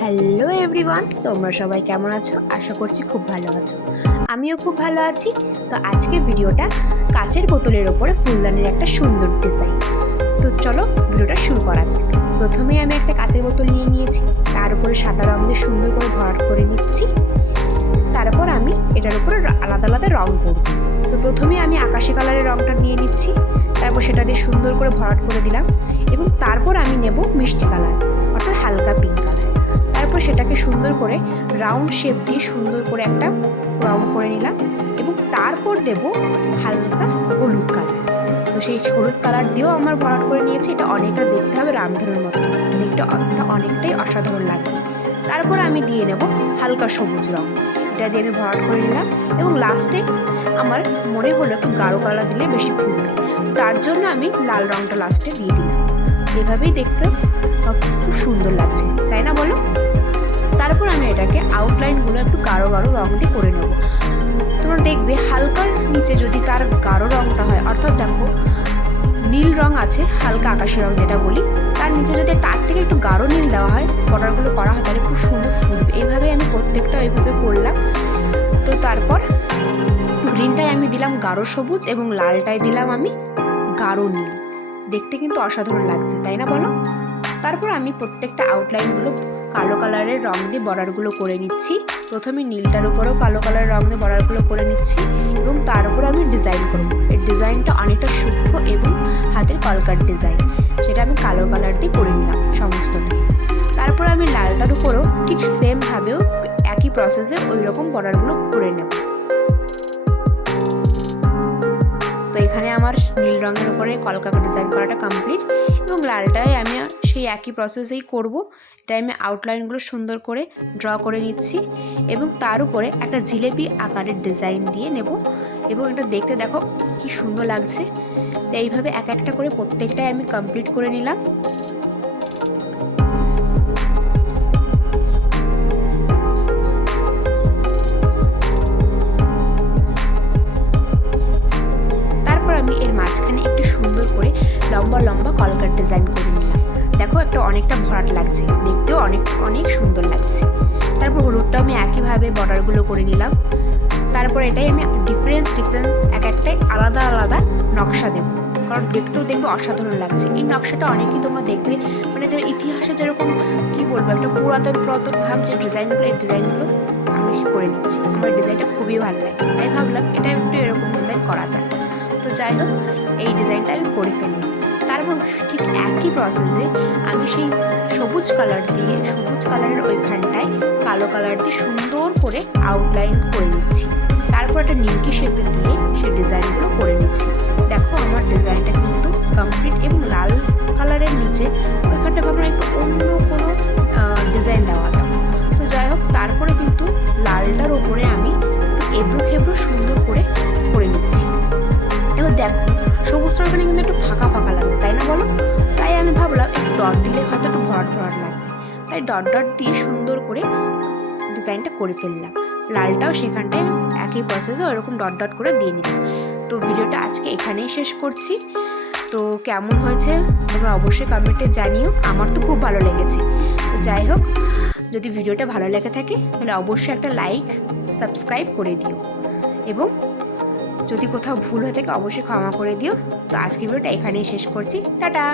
Hello everyone, তোমরা সবাই কেমন আছো? আশা করছি খুব ভালো আছো। আমিও খুব ভালো আছি। তো আজকের ভিডিওটা কাচের বোতলের ওপরে ফুলদানির একটা সুন্দর ডিজাইন। তো চলো ভিডিওটা শুরু করা যাক। প্রথমে আমি একটা কাচের বোতল নিয়ে নিয়েছি, তার উপরে সাদা রঙ দিয়ে সুন্দর করে ভরাট করে নিচ্ছি। তারপর আমি এটার উপরে আলাদা আলাদা রঙ করব। তো প্রথমে আমি আকাশি কালারের রঙটা নিয়ে নিচ্ছি, তারপর সেটা দিয়ে সুন্দর করে ভরাট করে দিলাম এবং তারপর আমি নেব মিষ্টি কালার, অর্থাৎ হালকা পিঙ্ক কালার। তারপর সেটাকে সুন্দর করে রাউন্ড শেপ দিয়ে সুন্দর করে একটা রাউন্ড করে নিলাম এবং তারপর দেব হালকা হলুদ কালার। তো সেই হলুদ কালার দিয়েও আমার ভরাট করে নিয়েছি। এটা অনেকটা দেখতে হবে রামধনুর মতো, দেখতে অনেকটাই অসাধারণ লাগবে। তারপর আমি দিয়ে নেব হালকা সবুজ রঙ, এটা দিয়ে আমি ভরাট করে নিলাম এবং লাস্টে আমার মনে হলো একটু গাঢ় কালার দিলে বেশি ফুটবে, তার জন্য আমি লাল রঙটা লাস্টে দিয়ে দিলাম। এভাবেই দেখতে খুব সুন্দর লাগছে, তাই না বলো? তারপর আমি এটাকে আউটলাইনগুলো একটু গাঢ় গাঢ় রঙ দিয়ে করে নেব। তোমরা দেখবে হালকার নিচে যদি তার গাঢ় রঙটা হয়, অর্থাৎ দেখো নীল রঙ আছে, হালকা আকাশি রঙ যেটা বলি, তার নিচে যদি তার থেকে একটু গাঢ় নীল দেওয়া হয়, বর্ডারগুলো করা হয়, তাহলে খুব সুন্দর ফুটবে। এইভাবে আমি প্রত্যেকটা এইভাবে করলাম। তো তারপর গ্রিনটায় আমি দিলাম গাঢ় সবুজ এবং লালটায় দিলাম আমি গাঢ় নীল। দেখতে কিন্তু অসাধারণ লাগছে, তাই না বলো? তারপর আমি প্রত্যেকটা আউটলাইনগুলো কালো কালারের রঙ দিয়ে বর্ডারগুলো করে নিচ্ছি। প্রথমে নীলটার উপরেও কালো কালারের রঙ দিয়ে বর্ডারগুলো করে নিচ্ছি এবং তার উপরে আমি ডিজাইন করব। এই ডিজাইনটা অনেকটা সূক্ষ্ম এবং হাতের কলকার ডিজাইন, সেটা আমি কালো কালার দিয়ে করে নিলাম সমস্তটা। তারপর আমি লালটার উপরেও ঠিক সেমভাবেও একই প্রসেসে ওই রকম বর্ডারগুলো করে নেব। তো এখানে আমার নীল রঙের উপরে কলকাতা ডিজাইন করাটা কমপ্লিট এবং লালটায় আমি সেই একই প্রসেসেই করব। এটাই আমি আউটলাইনগুলো সুন্দর করে ড্র করে নিচ্ছি এবং তার উপরে একটা জিলেপি আকারের ডিজাইন দিয়ে নেব এবং এটা দেখতে দেখো কি সুন্দর লাগছে। তো এইভাবে এক একটা করে প্রত্যেকটাই আমি কমপ্লিট করে নিলাম। লম্বা লম্বা কলকার ডিজাইন করে নিলাম। দেখো একটা অনেকটা ভরাট লাগছে, দেখতেও অনেক সুন্দর লাগছে। তারপর হলুদটা আমি একইভাবে বর্ডারগুলো করে নিলাম। তারপর এটাই আমি ডিফারেন্স এক একটাই আলাদা আলাদা নকশা দেবো, কারণ দেখতেও দেখবে অসাধারণ লাগছে। এই নকশাটা অনেকেই তোমরা দেখবে, মানে যারা ইতিহাসে যেরকম কি বলবো একটা পুরাতন ভাব যে ডিজাইনগুলো, এই ডিজাইনগুলো আমি করে নিচ্ছি। আমার ডিজাইনটা খুবই ভালো লাগে, তাই ভাবলাম এটা একটু এরকম ডিজাইন করা যায়। তো যাই হোক, এই ডিজাইনটা আমি করে ফেললাম। তারপর ঠিক একই প্রসেসে আমি সেই সবুজ কালারের ওইখানটায় কালো কালার দিয়ে সুন্দর করে আউটলাইন করে নিচ্ছি। তারপর একটা নিমকি শেপে দিয়ে সেই ডিজাইনগুলো করে নিচ্ছি। দেখো আমার ডিজাইনটা কিন্তু কমপ্লিট এবং লাল কালারের নিচে ওইখানটা ভাবলাম একটু অন্য কোনো ডিজাইন দেওয়া যাবে। তো যাই হোক, তারপরে কিন্তু লালটার ওপরে আমি এবড়ো খেবড়ো সুন্দর করে নিচ্ছি। এবার দেখো সবুজটা ওখানে কিন্তু একটু ফাঁকা ফাঁকা লাগবে, তাই না বলো? তাই আমি ভাবলাম একটু ডট দিলে হয়তো একটু ভরাট লাগবে, তাই ডট দিয়ে সুন্দর করে ডিজাইনটা করে ফেললাম। লালটাও সেখানটায় একই প্রসেসে ওরকম ডট করে দিয়ে নিলাম। তো ভিডিওটা আজকে এখানেই শেষ করছি। তো কেমন হয়েছে তোমরা অবশ্যই কমেন্টে জানিও, আমার তো খুব ভালো লেগেছে। তো যাই হোক, যদি ভিডিওটা ভালো লেগে থাকে তাহলে অবশ্যই একটা লাইক সাবস্ক্রাইব করে দিও এবং যদি কোথাও ভুল হয়ে থাকে অবশ্যই ক্ষমা করে দিও। তো আজকের ভিডিওটা এখানেই শেষ করছি। টাটা।